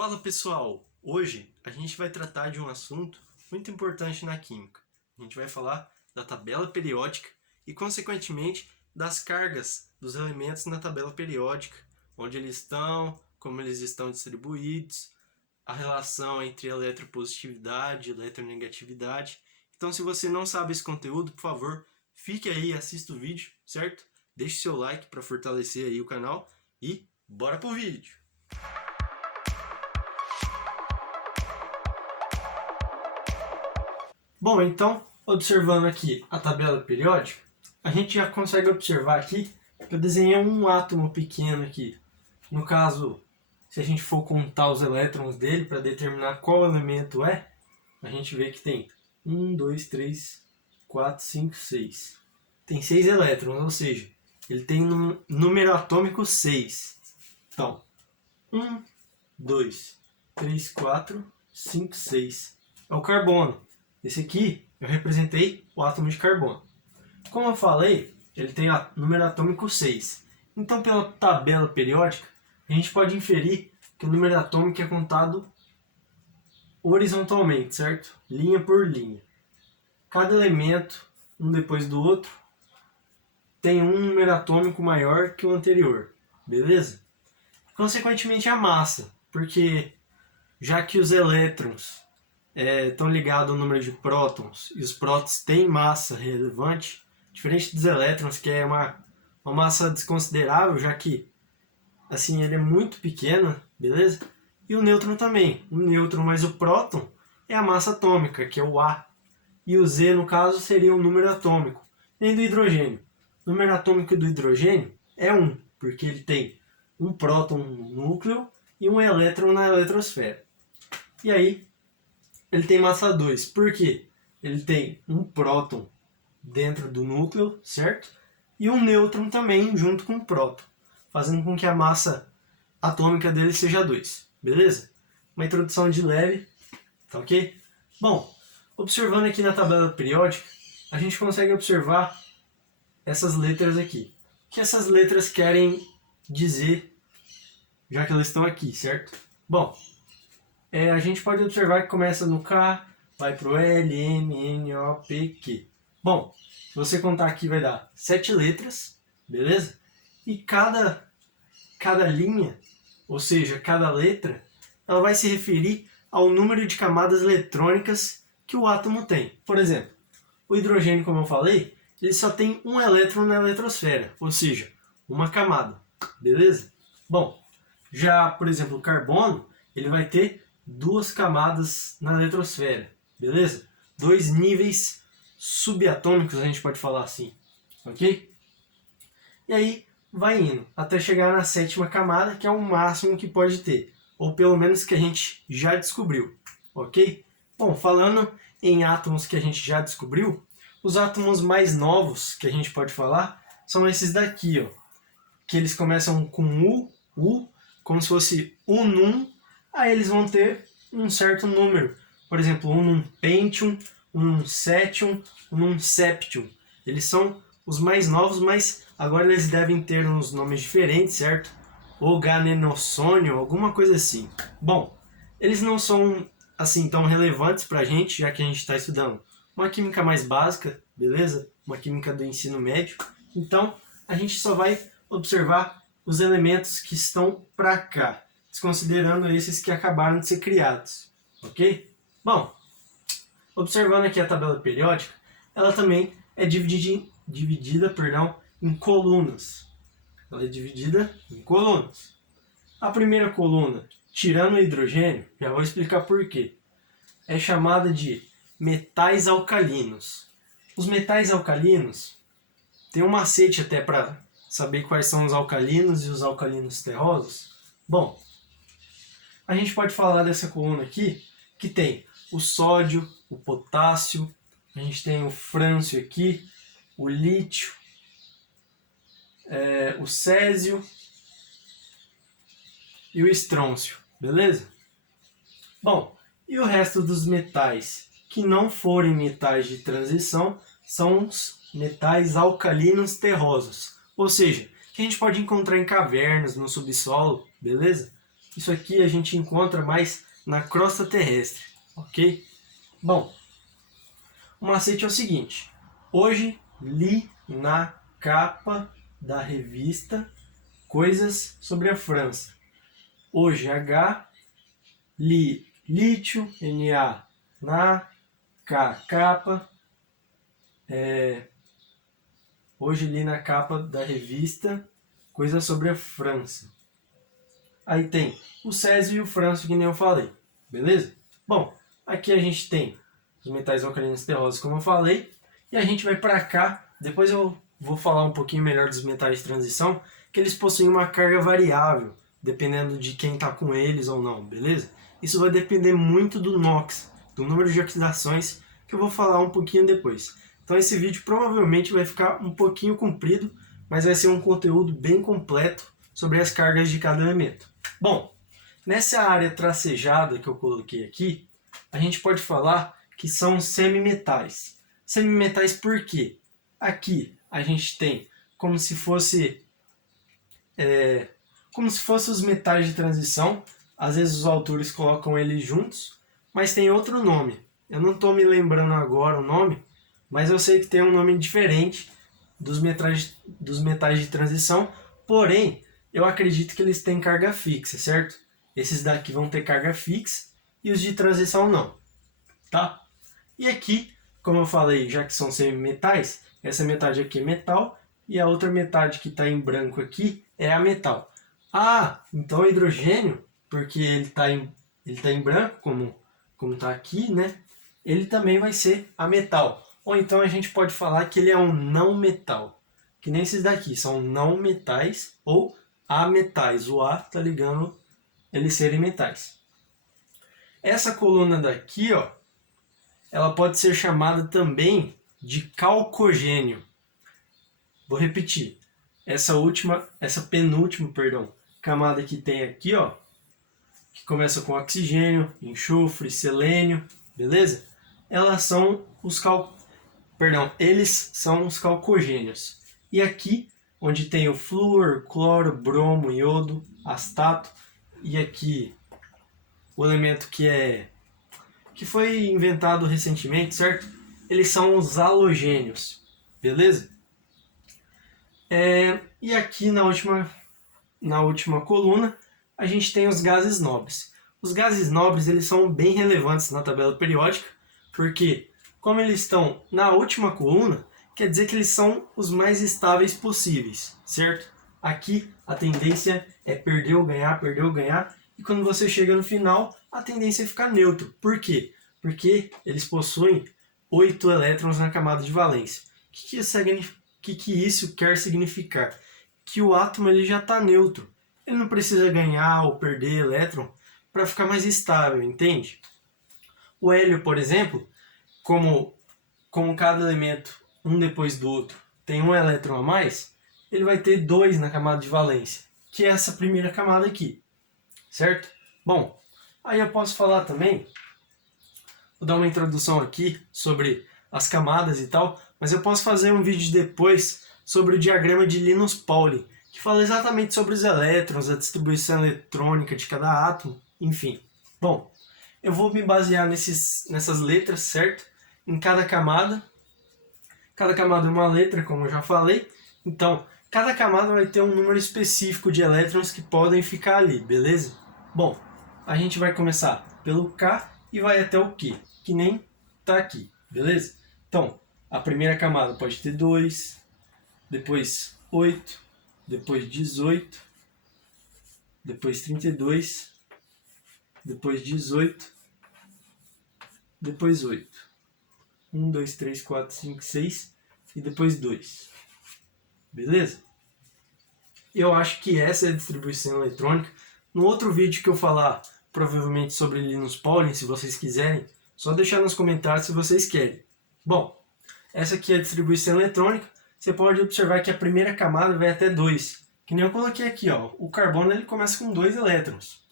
Fala pessoal, hoje a gente vai tratar de um assunto muito importante na química. A gente vai falar da tabela periódica e, consequentemente, das cargas dos elementos na tabela periódica, onde eles estão, como eles estão distribuídos, a relação entre eletropositividade e eletronegatividade. Então, se você não sabe esse conteúdo, por favor, fique aí e assista o vídeo, certo? Deixe seu like para fortalecer aí o canal e bora pro vídeo! Bom, então, observando aqui a tabela periódica, a gente já consegue observar aqui que eu desenhei um átomo pequeno aqui. No caso, se a gente for contar os elétrons dele para determinar qual elemento é, a gente vê que tem 1, 2, 3, 4, 5, 6. Tem 6 elétrons, ou seja, ele tem um número atômico 6. Então, 1, 2, 3, 4, 5, 6. É o carbono. Esse aqui eu representei o átomo de carbono. Como eu falei, ele tem número atômico 6. Então, pela tabela periódica, a gente pode inferir que o número atômico é contado horizontalmente, certo? Linha por linha. Cada elemento, um depois do outro, tem um número atômico maior que o anterior, beleza? Consequentemente, a massa, porque já que os elétrons estão ligados ao número de prótons e os prótons têm massa relevante, diferente dos elétrons, que é uma massa desconsiderável, já que assim ele é muito pequeno, beleza? E o nêutron também. O nêutron mais o próton é a massa atômica, que é o A. E o Z, no caso, seria o número atômico. Nem do hidrogênio. O número atômico do hidrogênio é 1, porque ele tem um próton no núcleo e um elétron na eletrosfera. E aí, ele tem massa 2. Por quê? Ele tem um próton dentro do núcleo, certo? E um nêutron também junto com o próton, fazendo com que a massa atômica dele seja 2. Beleza? Uma introdução de leve, tá ok? Bom, observando aqui na tabela periódica, a gente consegue observar essas letras aqui. O que essas letras querem dizer, já que elas estão aqui, certo? Bom, a gente pode observar que começa no K, vai para o L, M, N, O, P, Q. Bom, se você contar aqui vai dar 7 letras, beleza? E cada linha, ou seja, cada letra, ela vai se referir ao número de camadas eletrônicas que o átomo tem. Por exemplo, o hidrogênio, como eu falei, ele só tem um elétron na eletrosfera, ou seja, uma camada, beleza? Bom, já, por exemplo, o carbono, ele vai ter 2 camadas na eletrosfera, beleza? 2 níveis subatômicos, a gente pode falar assim, ok? E aí vai indo até chegar na 7ª camada, que é o máximo que pode ter, ou pelo menos que a gente já descobriu, ok? Bom, falando em átomos que a gente já descobriu, os átomos mais novos que a gente pode falar são esses daqui, ó, que eles começam com U, como se fosse Unum. Aí eles vão ter um certo número. Por exemplo, um pentium, um sétium, um septium. Eles são os mais novos, mas agora eles devem ter uns nomes diferentes, certo? Ou ganenossônio, alguma coisa assim. Bom, eles não são assim tão relevantes pra gente, já que a gente está estudando uma química mais básica, beleza? Uma química do ensino médio. Então, a gente só vai observar os elementos que estão para cá, desconsiderando esses que acabaram de ser criados, ok? Bom, observando aqui a tabela periódica, ela também é dividida em colunas. Ela é dividida em colunas. A primeira coluna, tirando o hidrogênio, já vou explicar por quê, é chamada de metais alcalinos. Os metais alcalinos, tem um macete até para saber quais são os alcalinos e os alcalinos terrosos. Bom, a gente pode falar dessa coluna aqui, que tem o sódio, o potássio, a gente tem o frâncio aqui, o lítio, o césio e o estrôncio, beleza? Bom, e o resto dos metais que não forem metais de transição são os metais alcalinos terrosos, ou seja, que a gente pode encontrar em cavernas, no subsolo, beleza? Isso aqui a gente encontra mais na crosta terrestre, ok? Bom, o macete é o seguinte. Hoje li na capa da revista Coisas sobre a França. Hoje H, li lítio, Na, na, K, capa. Hoje li na capa da revista Coisas sobre a França. Aí tem o Césio e o Franço, que nem eu falei, beleza? Bom, aqui a gente tem os metais alcalinos terrosos, como eu falei, e a gente vai para cá, depois eu vou falar um pouquinho melhor dos metais de transição, que eles possuem uma carga variável, dependendo de quem está com eles ou não, beleza? Isso vai depender muito do NOx, do número de oxidações, que eu vou falar um pouquinho depois. Então esse vídeo provavelmente vai ficar um pouquinho comprido, mas vai ser um conteúdo bem completo sobre as cargas de cada elemento. Bom, nessa área tracejada que eu coloquei aqui, a gente pode falar que são semimetais. Semimetais por quê? Aqui a gente tem como se fosse os metais de transição. Às vezes os autores colocam eles juntos, mas tem outro nome. Eu não estou me lembrando agora o nome, mas eu sei que tem um nome diferente dos metais de transição, porém, eu acredito que eles têm carga fixa, certo? Esses daqui vão ter carga fixa e os de transição não, tá? E aqui, como eu falei, já que são semimetais, essa metade aqui é metal e a outra metade que está em branco aqui é a metal. Ah, então o hidrogênio, porque ele tá em branco, como está aqui, né? Ele também vai ser a metal. Ou então a gente pode falar que ele é um não metal, que nem esses daqui, são não metais ou ametais. O A está ligando eles serem metais. Essa coluna daqui, ó, ela pode ser chamada também de calcogênio. Vou repetir. Essa penúltima, camada que tem aqui, ó, que começa com oxigênio, enxofre, selênio, beleza? Eles são os calcogênios. E aqui, onde tem o flúor, cloro, bromo, iodo, astato, e aqui o elemento que foi inventado recentemente, certo? Eles são os halogênios, beleza? E aqui na última coluna a gente tem os gases nobres. Os gases nobres eles são bem relevantes na tabela periódica, porque como eles estão na última coluna, quer dizer que eles são os mais estáveis possíveis, certo? Aqui a tendência é perder ou ganhar, e quando você chega no final, a tendência é ficar neutro. Por quê? Porque eles possuem 8 elétrons na camada de valência. O que isso quer significar? Que o átomo ele já está neutro. Ele não precisa ganhar ou perder elétron para ficar mais estável, entende? O hélio, por exemplo, como cada elemento, um depois do outro, tem um elétron a mais, ele vai ter 2 na camada de valência, que é essa primeira camada aqui, certo? Bom, aí eu posso falar também, vou dar uma introdução aqui sobre as camadas e tal, mas eu posso fazer um vídeo depois sobre o diagrama de Linus-Pauling, que fala exatamente sobre os elétrons, a distribuição eletrônica de cada átomo, enfim. Bom, eu vou me basear nessas letras, certo? Em cada camada. Cada camada é uma letra, como eu já falei. Então, cada camada vai ter um número específico de elétrons que podem ficar ali, beleza? Bom, a gente vai começar pelo K e vai até o Q, que nem tá aqui, beleza? Então, a primeira camada pode ter 2, depois 8, depois 18, depois 32, depois 18, depois 8. 1, 2, 3, 4, 5, 6 e depois 2. Beleza? Eu acho que essa é a distribuição eletrônica. No outro vídeo que eu falar, provavelmente sobre Linus-Pauling, se vocês quiserem, só deixar nos comentários se vocês querem. Bom, essa aqui é a distribuição eletrônica. Você pode observar que a primeira camada vai até 2. Que nem eu coloquei aqui, ó. O carbono ele começa com 2 elétrons.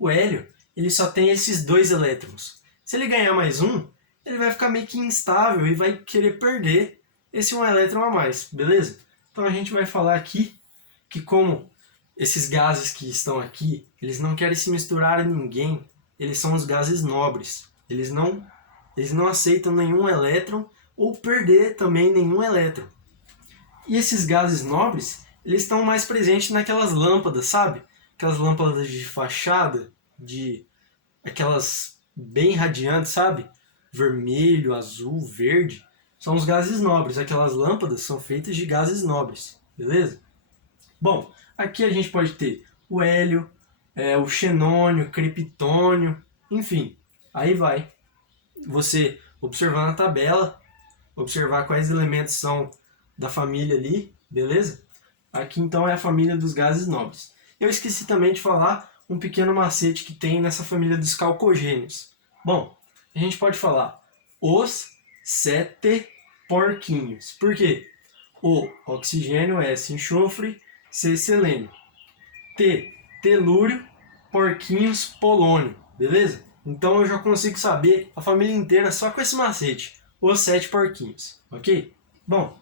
O hélio ele só tem esses 2 elétrons. Se ele ganhar mais um, ele vai ficar meio que instável e vai querer perder esse 1 elétron a mais, beleza? Então a gente vai falar aqui que como esses gases que estão aqui, eles não querem se misturar a ninguém. Eles são os gases nobres. Eles não aceitam nenhum elétron ou perder também nenhum elétron. E esses gases nobres, eles estão mais presentes naquelas lâmpadas, sabe? Aquelas lâmpadas de fachada, aquelas bem radiantes, sabe? Vermelho, azul, verde. São os gases nobres. Aquelas lâmpadas são feitas de gases nobres, beleza? Bom, aqui a gente pode ter o hélio, o xenônio, criptônio, enfim. Aí vai você observar na tabela, observar quais elementos são da família ali, beleza? Aqui então é a família dos gases nobres. Eu esqueci também de falar um pequeno macete que tem nessa família dos calcogênios. Bom, a gente pode falar os 7 porquinhos. Por quê? O oxigênio, S enxofre, C selênio. T telúrio, porquinhos, polônio, beleza? Então eu já consigo saber a família inteira só com esse macete, os 7 porquinhos, ok? Bom,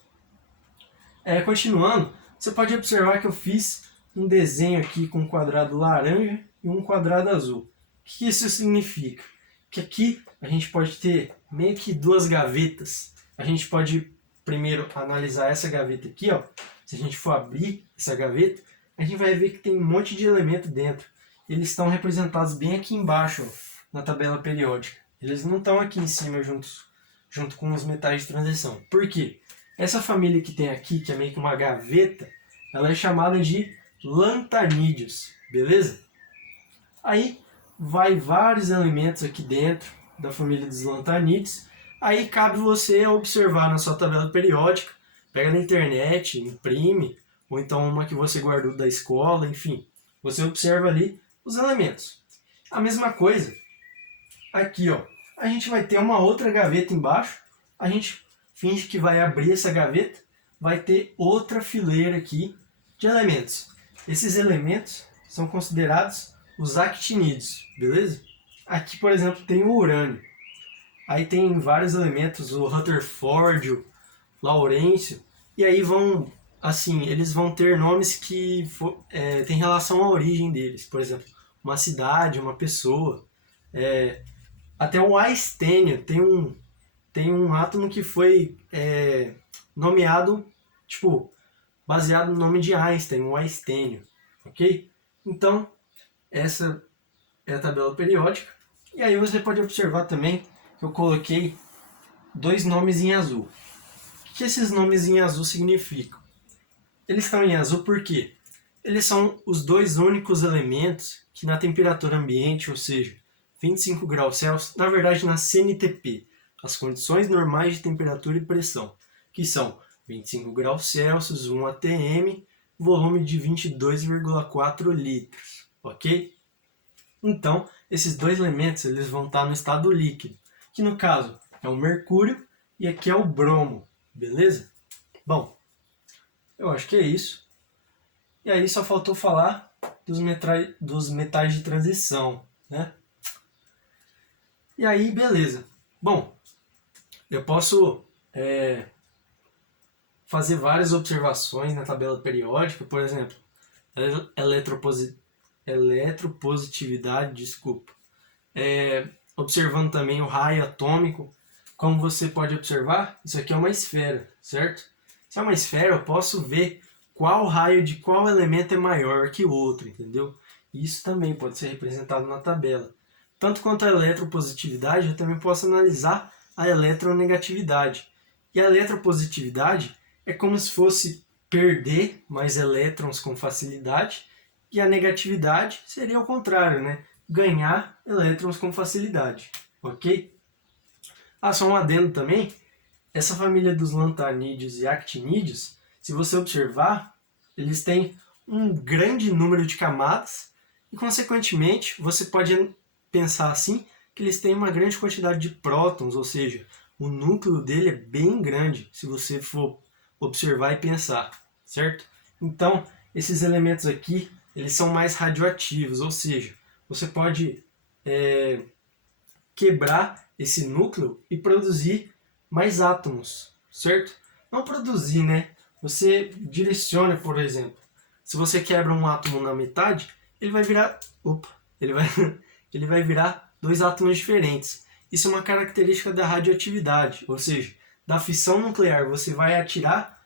continuando, você pode observar que eu fiz um desenho aqui com um quadrado laranja e um quadrado azul. O que isso significa? Que aqui a gente pode ter meio que duas gavetas. A gente pode primeiro analisar essa gaveta aqui, ó. Se a gente for abrir essa gaveta, a gente vai ver que tem um monte de elemento dentro. Eles estão representados bem aqui embaixo, ó, na tabela periódica. Eles não estão aqui em cima junto com os metais de transição. Por quê? Essa família que tem aqui, que é meio que uma gaveta, ela é chamada de lantanídeos, beleza? Aí vai vários elementos aqui dentro da família dos lantanídeos. Aí cabe você observar na sua tabela periódica, pega na internet, imprime, ou então uma que você guardou da escola, enfim. Você observa ali os elementos. A mesma coisa aqui, ó. A gente vai ter uma outra gaveta embaixo. A gente finge que vai abrir essa gaveta. Vai ter outra fileira aqui de elementos. Esses elementos são considerados os actinídeos, beleza? Aqui, por exemplo, tem o urânio. Aí tem vários elementos, o Rutherford, o Laurêncio. E aí vão, assim, eles vão ter nomes que têm relação à origem deles. Por exemplo, uma cidade, uma pessoa. Até o aistênio tem um átomo que foi nomeado, tipo, baseado no nome de Einstein, o aistênio, ok? Então, essa é a tabela periódica. E aí você pode observar também que eu coloquei 2 nomes em azul. O que esses nomes em azul significam? Eles estão em azul porque eles são os 2 únicos elementos que na temperatura ambiente, ou seja, 25 graus Celsius, na verdade na CNTP, as condições normais de temperatura e pressão, que são 25 graus Celsius, 1 atm, volume de 22,4 litros, ok? Então, esses 2 elementos eles vão estar no estado líquido, que no caso é o mercúrio e aqui é o bromo, beleza? Bom, eu acho que é isso. E aí só faltou falar dos metais de transição, né? E aí, beleza. Bom, eu posso fazer várias observações na tabela periódica, por exemplo, eletropositividade, desculpa. Observando também o raio atômico. Como você pode observar, isso aqui é uma esfera, certo? Se é uma esfera, eu posso ver qual raio de qual elemento é maior que o outro, entendeu? Isso também pode ser representado na tabela. Tanto quanto a eletropositividade, eu também posso analisar a eletronegatividade. E a eletropositividade é como se fosse perder mais elétrons com facilidade, e a negatividade seria o contrário, né? Ganhar elétrons com facilidade, ok? Só um adendo também, essa família dos lantanídeos e actinídeos, se você observar, eles têm um grande número de camadas e, consequentemente, você pode pensar assim, que eles têm uma grande quantidade de prótons, ou seja, o núcleo dele é bem grande, se você for observar e pensar, certo? Então, esses elementos aqui, eles são mais radioativos, ou seja, você pode quebrar esse núcleo e produzir mais átomos, certo? Não produzir, né? Você direciona, por exemplo. se você quebra um átomo na metade, ele vai virar, ele vai virar dois átomos diferentes. Isso é uma característica da radioatividade, ou seja, da fissão nuclear. Você vai atirar,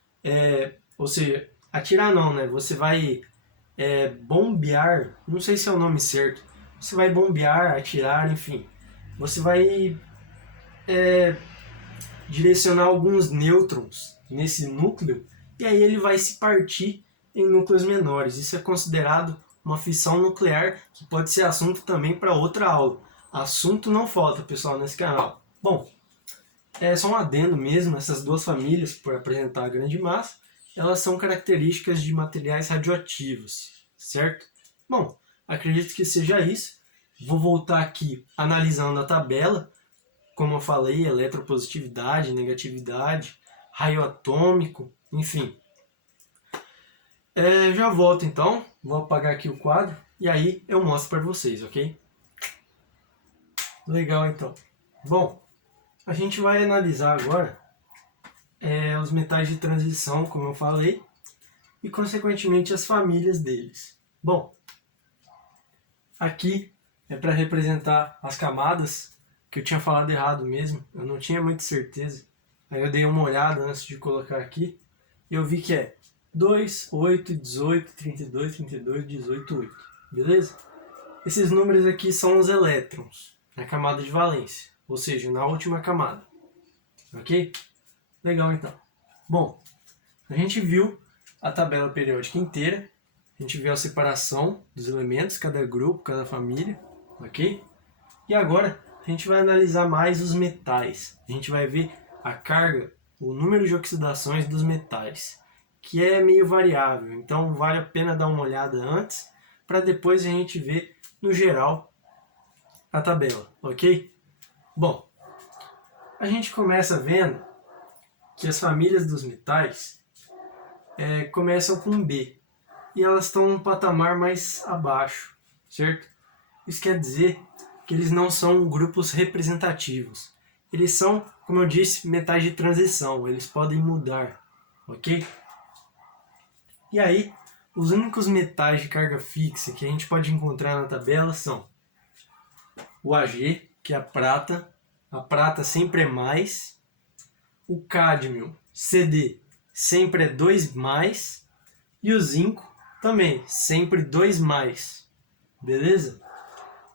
ou seja, atirar não, né? Você vai bombear, não sei se é o nome certo, você vai bombear, atirar, enfim. Você vai direcionar alguns nêutrons nesse núcleo e aí ele vai se partir em núcleos menores. Isso é considerado uma fissão nuclear, que pode ser assunto também para outra aula. Assunto não falta, pessoal, nesse canal. Bom, é só um adendo mesmo, essas duas famílias, por apresentar a grande massa, elas são características de materiais radioativos, certo? Bom, acredito que seja isso. Vou voltar aqui analisando a tabela, como eu falei, eletropositividade, negatividade, raio atômico, enfim. Já volto então, vou apagar aqui o quadro e aí eu mostro para vocês, ok? Legal então. Bom, a gente vai analisar agora os metais de transição, como eu falei, e consequentemente as famílias deles. Bom, aqui é para representar as camadas, que eu tinha falado errado mesmo, eu não tinha muita certeza. Aí eu dei uma olhada antes de colocar aqui e eu vi que é 2, 8, 18, 32, 32, 18, 8. Beleza? Esses números aqui são os elétrons na camada de valência, ou seja, na última camada. Ok? Legal então. Bom, a gente viu a tabela periódica inteira, a gente viu a separação dos elementos, cada grupo, cada família, ok? E agora a gente vai analisar mais os metais. A gente vai ver a carga, o número de oxidações dos metais, que é meio variável, então vale a pena dar uma olhada antes, para depois a gente ver no geral a tabela, ok? Bom, a gente começa vendo que as famílias dos metais começam com B, e elas estão num patamar mais abaixo, certo? Isso quer dizer que eles não são grupos representativos. Eles são, como eu disse, metais de transição, eles podem mudar, ok? E aí, os únicos metais de carga fixa que a gente pode encontrar na tabela são o Ag, que é a prata sempre é mais, o cádmio, Cd, sempre é 2+, e o zinco também, sempre 2+, beleza?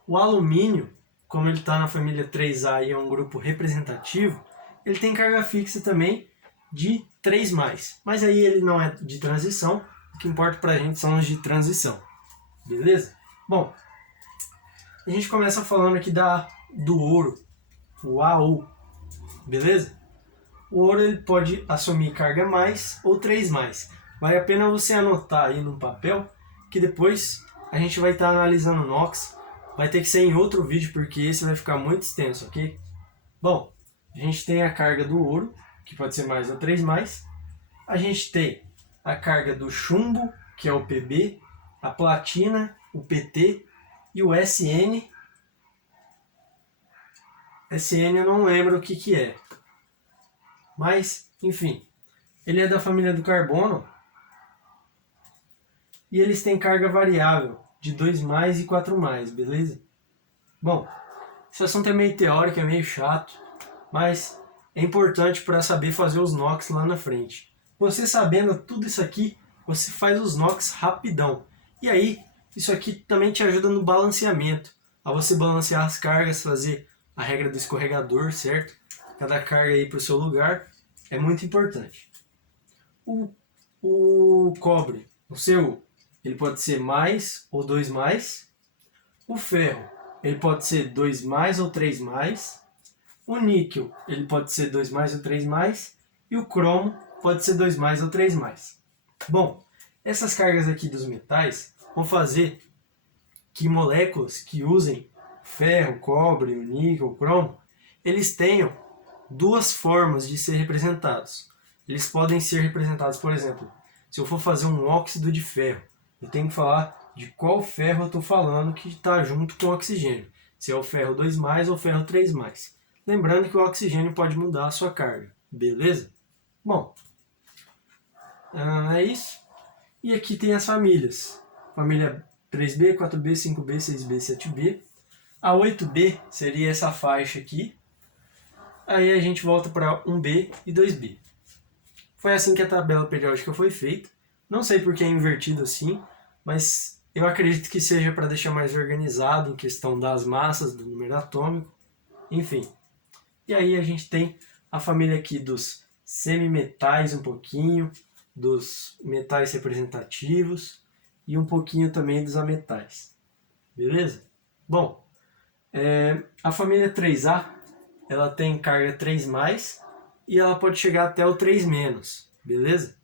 O alumínio, como ele está na família 3A e é um grupo representativo, ele tem carga fixa também de 3+, mas aí ele não é de transição, o que importa para a gente são os de transição, beleza? Bom, a gente começa falando aqui do ouro, o AU, beleza? O ouro ele pode assumir carga mais ou 3+. Vale a pena você anotar aí no papel, que depois a gente vai estar analisando o NOx. Vai ter que ser em outro vídeo, porque esse vai ficar muito extenso, ok? Bom, a gente tem a carga do ouro, que pode ser mais ou 3+. A gente tem a carga do chumbo, que é o Pb, a platina, o Pt, e o Sn. Sn eu não lembro o que é. Mas, enfim, ele é da família do carbono, e eles têm carga variável, de 2+ e 4+, beleza? Bom, esse assunto é meio teórico, é meio chato, mas é importante para saber fazer os NOx lá na frente. Você sabendo tudo isso aqui, você faz os NOx rapidão. E aí, isso aqui também te ajuda no balanceamento. A você balancear as cargas, fazer a regra do escorregador, certo? Cada carga aí para o seu lugar é muito importante. O cobre, o seu, ele pode ser mais ou 2+. O ferro, ele pode ser 2+ ou 3+. O níquel, ele pode ser 2+ ou 3+. E o cromo pode ser 2+ ou 3+. Bom, essas cargas aqui dos metais vão fazer que moléculas que usem ferro, cobre, o níquel, o cromo, eles tenham duas formas de ser representados. Eles podem ser representados, por exemplo, se eu for fazer um óxido de ferro, eu tenho que falar de qual ferro eu estou falando que está junto com o oxigênio. Se é o ferro 2+ ou o ferro 3+. Lembrando que o oxigênio pode mudar a sua carga. Beleza? Bom, é isso. E aqui tem as famílias. Família 3B, 4B, 5B, 6B, 7B. A 8B seria essa faixa aqui. Aí a gente volta para 1B e 2B. Foi assim que a tabela periódica foi feita. Não sei por que é invertido assim, mas eu acredito que seja para deixar mais organizado em questão das massas, do número atômico, enfim. E aí a gente tem a família aqui dos semimetais um pouquinho, dos metais representativos e um pouquinho também dos ametais. Beleza? Bom, a família 3A ela tem carga 3+, e ela pode chegar até o 3-, beleza?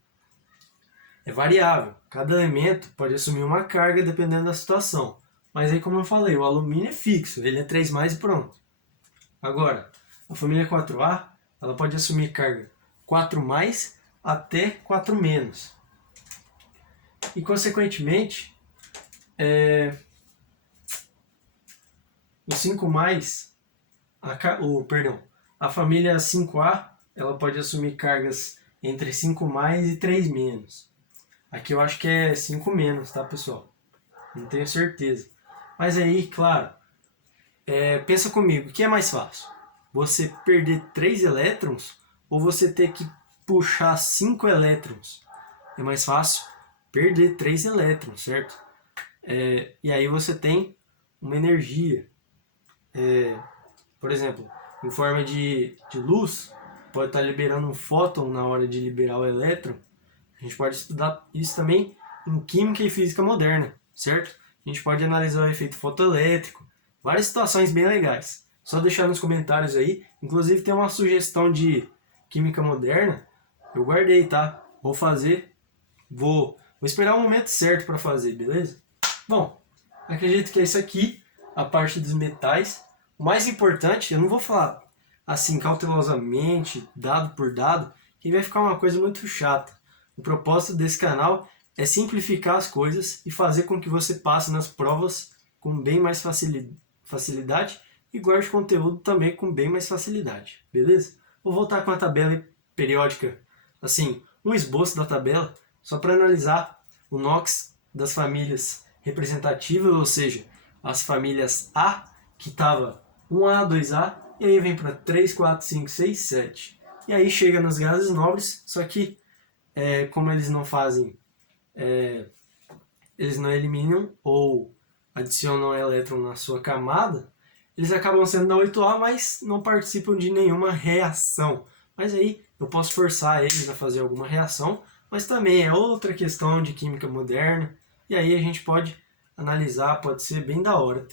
É variável, cada elemento pode assumir uma carga dependendo da situação. Mas aí, como eu falei, o alumínio é fixo, ele é 3+ e pronto. Agora, a família 4A ela pode assumir carga 4+ até 4-. E, consequentemente, o 5+, a família 5A ela pode assumir cargas entre 5+ e 3-. Aqui eu acho que é 5-, tá, pessoal? Não tenho certeza. Mas aí, claro, pensa comigo, o que é mais fácil? Você perder 3 elétrons ou você ter que puxar 5 elétrons? É mais fácil perder 3 elétrons, certo? E aí você tem uma energia. Por exemplo, em forma de luz, pode estar liberando um fóton na hora de liberar o elétron. A gente pode estudar isso também em química e física moderna, certo? A gente pode analisar o efeito fotoelétrico, várias situações bem legais. Só deixar nos comentários aí. Inclusive tem uma sugestão de química moderna, eu guardei, tá? Vou fazer, vou esperar o momento certo para fazer, beleza? Bom, acredito que é isso aqui, a parte dos metais. O mais importante, eu não vou falar assim cautelosamente, dado por dado, que vai ficar uma coisa muito chata. O propósito desse canal é simplificar as coisas e fazer com que você passe nas provas com bem mais facilidade e guarde conteúdo também com bem mais facilidade, beleza? Vou voltar com a tabela periódica, assim, um esboço da tabela, só para analisar o NOx das famílias representativas, ou seja, as famílias A, que estava 1A, 2A, e aí vem para 3, 4, 5, 6, 7. E aí chega nos gases nobres, só que como eles não fazem, eles não eliminam ou adicionam elétron na sua camada, eles acabam sendo da 8A, mas não participam de nenhuma reação. Mas aí eu posso forçar eles a fazer alguma reação, mas também é outra questão de química moderna, e aí a gente pode analisar, pode ser bem da hora,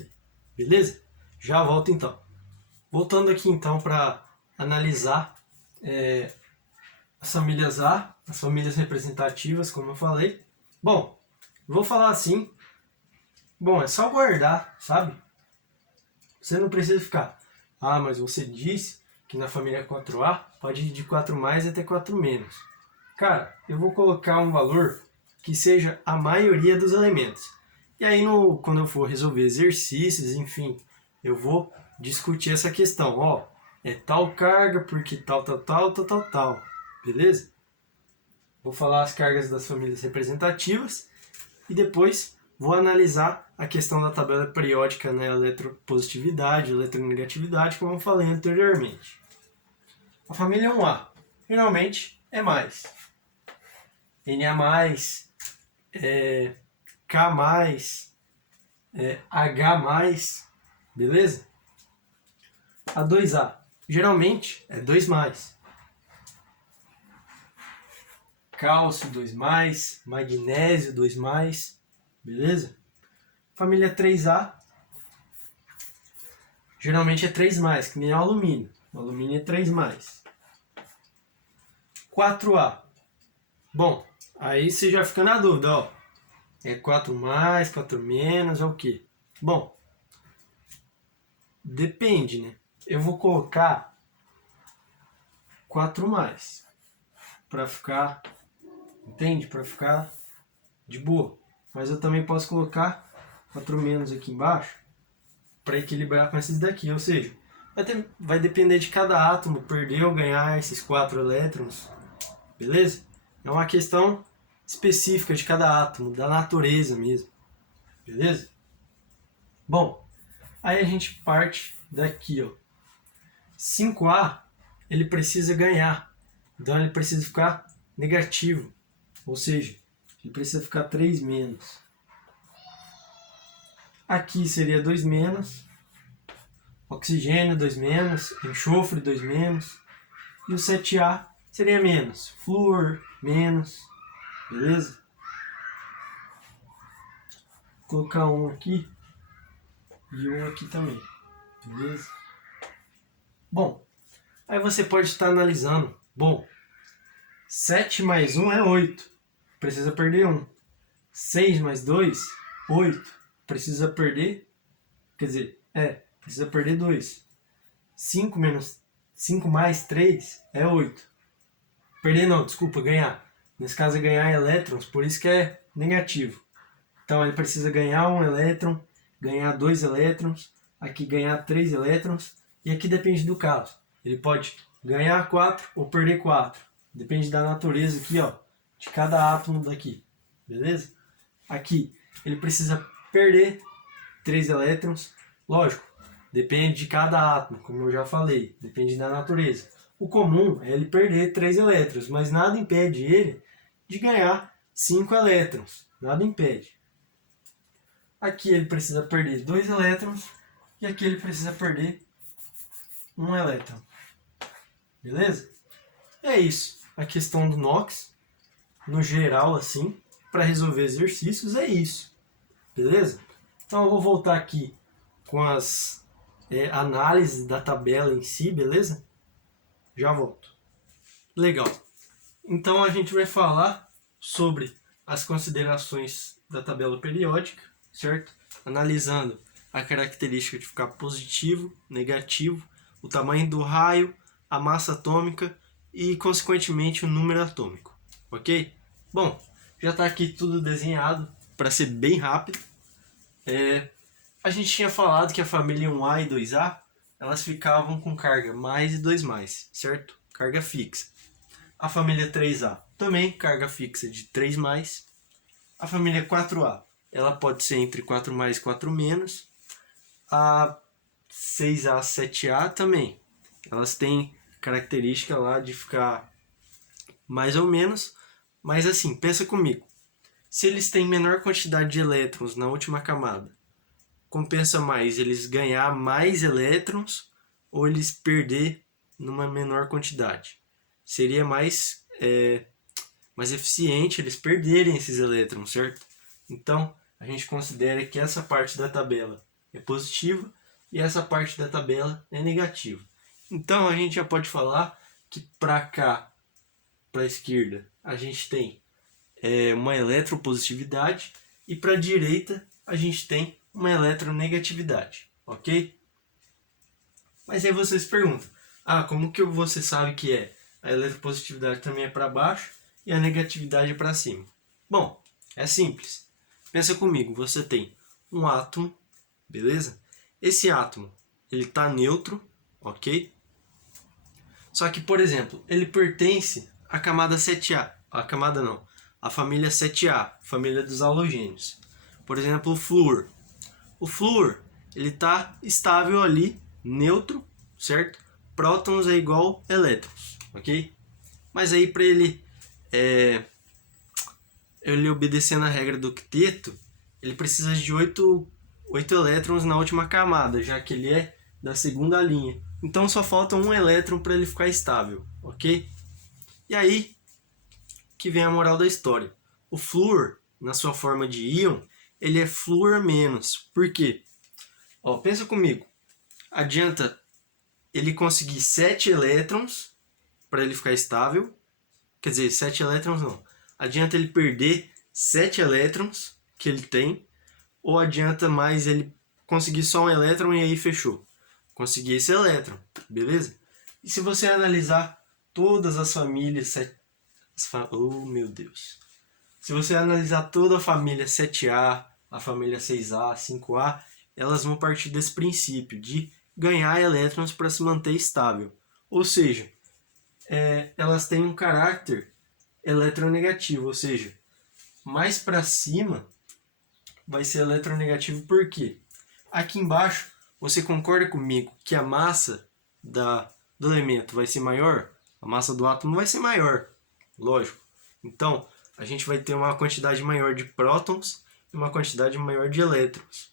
beleza? Já volto então. Voltando aqui então para analisar as famílias A, as famílias representativas, como eu falei. Bom, vou falar assim, é só guardar, sabe? Você não precisa ficar, mas você disse que na família 4A pode ir de 4+ até 4-. Cara, eu vou colocar um valor que seja a maioria dos elementos. E aí, quando eu for resolver exercícios, enfim, eu vou discutir essa questão. É tal carga porque tal. Beleza? Vou falar as cargas das famílias representativas e depois vou analisar a questão da tabela periódica na eletropositividade, eletronegatividade, como eu falei anteriormente. A família 1A geralmente é mais. Na+, K+, H+, beleza? A 2A geralmente é 2+. Cálcio 2+, magnésio 2+, beleza? Família 3A geralmente é 3+, que nem o alumínio. O alumínio é 3+. 4A. Bom, aí você já fica na dúvida, é 4+, 4-, é o quê? Bom, depende, né? Eu vou colocar 4+, para ficar, entende? Para ficar de boa. Mas eu também posso colocar 4- aqui embaixo para equilibrar com esses daqui, ou seja, vai depender de cada átomo perder ou ganhar esses 4 elétrons, beleza? É uma questão específica de cada átomo, da natureza mesmo, beleza? Bom, aí a gente parte daqui, ó. 5A, ele precisa ganhar, então ele precisa ficar negativo, ou seja, ele precisa ficar 3 menos. Aqui seria 2 menos, oxigênio 2 menos, enxofre 2 menos, e o 7A seria menos, flúor menos, beleza? Vou colocar um aqui e um aqui também, beleza? Bom, aí você pode estar analisando, bom, 7 mais 1 é 8, precisa perder 1. 6 mais 2, 8, precisa perder, quer dizer, precisa perder 2. 5 mais 3 é 8. Perder não, desculpa, ganhar. Nesse caso é ganhar elétrons, por isso que é negativo. Então ele precisa ganhar 1 elétron, ganhar 2 elétrons, aqui ganhar 3 elétrons, e aqui depende do caso. Ele pode ganhar 4 ou perder 4. Depende da natureza aqui, ó, de cada átomo daqui. Beleza? Aqui ele precisa perder 3 elétrons. Lógico, depende de cada átomo, como eu já falei. Depende da natureza. O comum é ele perder 3 elétrons, mas nada impede ele de ganhar 5 elétrons. Nada impede. Aqui ele precisa perder 2 elétrons e aqui ele precisa perder 1 elétron. Beleza? É isso. A questão do NOx, no geral, assim, para resolver exercícios, é isso. Beleza? Então eu vou voltar aqui com as análises da tabela em si, beleza? Já volto. Legal. Então a gente vai falar sobre as considerações da tabela periódica, certo? Analisando a característica de ficar positivo, negativo, o tamanho do raio, a massa atômica e, consequentemente, o número atômico, ok? Bom, já está aqui tudo desenhado para ser bem rápido. A gente tinha falado que a família 1A e 2A elas ficavam com carga mais e 2+, certo? Carga fixa. A família 3A também carga fixa de 3+. A família 4A ela pode ser entre 4+, e 4-. A 6A, 7A também. Elas têm característica lá de ficar mais ou menos, mas assim, pensa comigo. Se eles têm menor quantidade de elétrons na última camada, compensa mais eles ganhar mais elétrons ou eles perder numa menor quantidade? Seria mais eficiente eles perderem esses elétrons, certo? Então, a gente considera que essa parte da tabela é positiva e essa parte da tabela é negativa. Então, a gente já pode falar que para cá, para a esquerda, a gente tem uma eletropositividade e para a direita a gente tem uma eletronegatividade, ok? Mas aí vocês perguntam, como que você sabe que a eletropositividade também é para baixo e a negatividade é para cima? Bom, é simples. Pensa comigo, você tem um átomo, beleza? Esse átomo, ele está neutro, ok? Só que, por exemplo, ele pertence à camada 7A. A família 7A, família dos halogênios. Por exemplo, o flúor. O flúor, ele está estável ali, neutro, certo? Prótons é igual elétrons, ok? Mas aí para ele obedecendo a regra do octeto, ele precisa de 8 elétrons na última camada, já que ele é da segunda linha. Então só falta um elétron para ele ficar estável, ok? E aí que vem a moral da história. O flúor, na sua forma de íon, ele é flúor menos. Por quê? Pensa comigo. Adianta ele conseguir 7 elétrons para ele ficar estável. Quer dizer, 7 elétrons não. Adianta ele perder 7 elétrons que ele tem, ou adianta mais ele conseguir só um elétron e aí fechou. Conseguir esse elétron, beleza? E se você analisar todas as famílias... Oh, meu Deus! Se você analisar toda a família 7A, a família 6A, 5A, elas vão partir desse princípio de ganhar elétrons para se manter estável. Ou seja, elas têm um caráter eletronegativo, ou seja, mais para cima vai ser eletronegativo, por quê? Aqui embaixo, você concorda comigo que a massa do elemento vai ser maior? A massa do átomo vai ser maior, lógico. Então, a gente vai ter uma quantidade maior de prótons e uma quantidade maior de elétrons.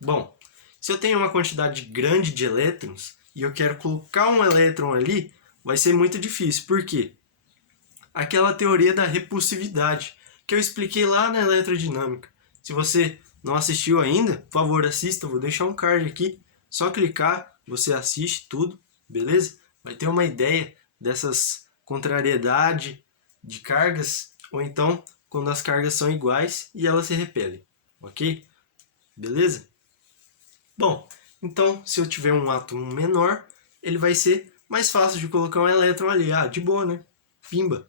Bom, se eu tenho uma quantidade grande de elétrons e eu quero colocar um elétron ali, vai ser muito difícil. Por quê? Aquela teoria da repulsividade que eu expliquei lá na eletrodinâmica. Se você não assistiu ainda, por favor, assista. Eu vou deixar um card aqui. Só clicar, você assiste tudo, beleza? Vai ter uma ideia dessas contrariedades de cargas, ou então quando as cargas são iguais e elas se repelem, ok? Beleza? Bom, então se eu tiver um átomo menor, ele vai ser mais fácil de colocar um elétron ali. Ah, de boa, né? Pimba.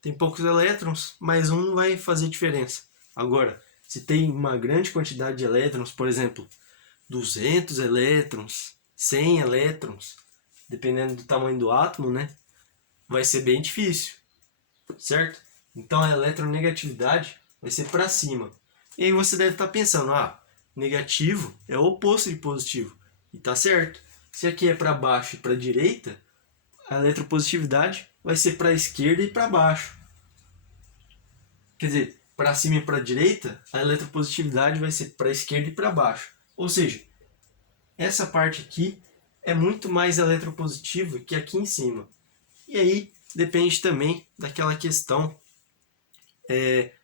Tem poucos elétrons, mas um não vai fazer diferença. Agora, se tem uma grande quantidade de elétrons, por exemplo, 200 elétrons, 100 elétrons, dependendo do tamanho do átomo, né? Vai ser bem difícil, certo? Então a eletronegatividade vai ser para cima. E aí você deve estar pensando, negativo é o oposto de positivo. E tá certo. Se aqui é para baixo e para direita, a eletropositividade vai ser para a esquerda e para baixo. Quer dizer, para cima e para a direita, a eletropositividade vai ser para a esquerda e para baixo. Ou seja, essa parte aqui é muito mais eletropositiva que aqui em cima. E aí depende também daquela questão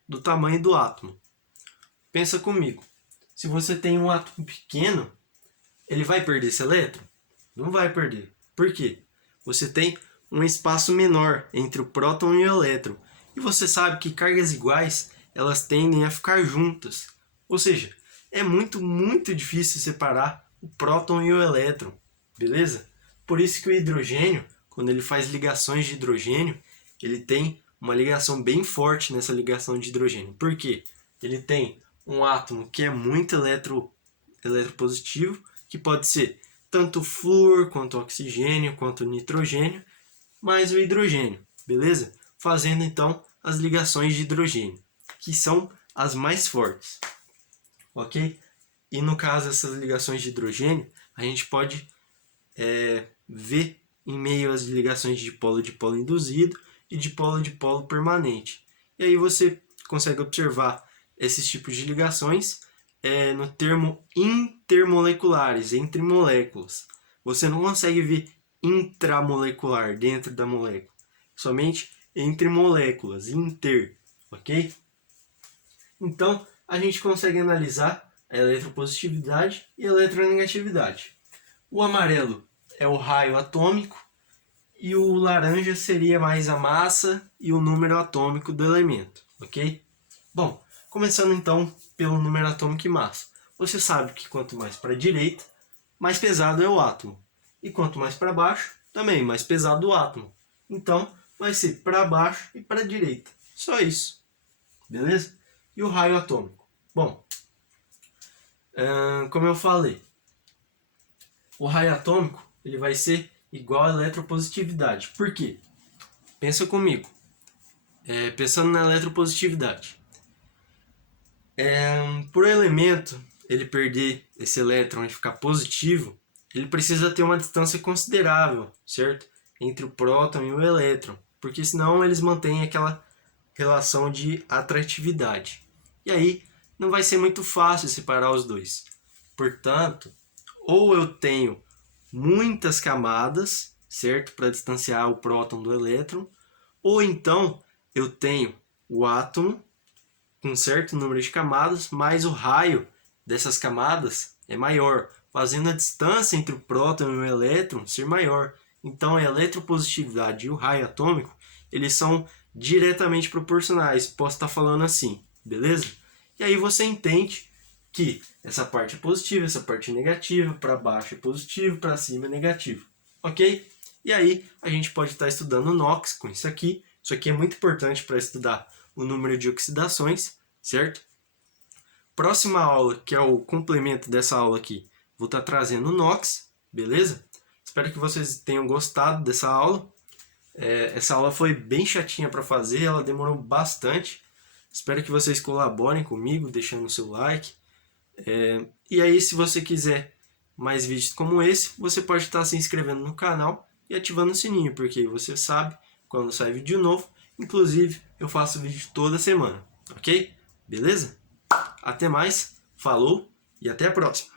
do tamanho do átomo. Pensa comigo. Se você tem um átomo pequeno, ele vai perder esse elétron? Não vai perder. Por quê? Você tem um espaço menor entre o próton e o elétron. E você sabe que cargas iguais, elas tendem a ficar juntas. Ou seja, é muito, muito difícil separar o próton e o elétron. Beleza? Por isso que o hidrogênio, quando ele faz ligações de hidrogênio, ele tem uma ligação bem forte nessa ligação de hidrogênio. Por quê? Ele tem um átomo que é muito eletropositivo, que pode ser tanto o flúor, quanto o oxigênio, quanto o nitrogênio, mais o hidrogênio, beleza? Fazendo então as ligações de hidrogênio, que são as mais fortes, ok? E no caso dessas ligações de hidrogênio, a gente pode ver em meio às ligações de polo induzido e de polo permanente. E aí você consegue observar esses tipos de ligações no termo intermoleculares, entre moléculas. Você não consegue ver intramolecular, dentro da molécula. Somente entre moléculas, inter, ok? Então, a gente consegue analisar a eletropositividade e a eletronegatividade. O amarelo é o raio atômico e o laranja seria mais a massa e o número atômico do elemento, ok? Bom, começando então pelo número atômico e massa. Você sabe que quanto mais para a direita, mais pesado é o átomo. E quanto mais para baixo, também mais pesado o átomo. Então, vai ser para baixo e para a direita. Só isso. Beleza? E o raio atômico? Bom, como eu falei, o raio atômico ele vai ser igual à eletropositividade. Por quê? Pensa comigo. Pensando na eletropositividade. Por elemento ele perder esse elétron e ficar positivo, ele precisa ter uma distância considerável, certo? Entre o próton e o elétron, porque senão eles mantêm aquela relação de atratividade. E aí não vai ser muito fácil separar os dois. Portanto, ou eu tenho muitas camadas, certo? Para distanciar o próton do elétron, ou então eu tenho o átomo com um certo número de camadas, mas o raio dessas camadas é maior, fazendo a distância entre o próton e o elétron ser maior. Então a eletropositividade e o raio atômico, eles são diretamente proporcionais. Posso estar falando assim, beleza? E aí você entende que essa parte é positiva, essa parte é negativa, para baixo é positivo, para cima é negativo, ok? E aí a gente pode estar estudando NOx com isso aqui. Isso aqui é muito importante para estudar o número de oxidações, certo? Próxima aula, que é o complemento dessa aula aqui, vou estar trazendo NOx, beleza? Espero que vocês tenham gostado dessa aula. Essa aula foi bem chatinha para fazer, ela demorou bastante, Espero que vocês colaborem comigo, deixando o seu like. E aí, se você quiser mais vídeos como esse, você pode estar se inscrevendo no canal e ativando o sininho, porque você sabe quando sai vídeo novo. Inclusive, eu faço vídeo toda semana, ok? Beleza? Até mais, falou e até a próxima!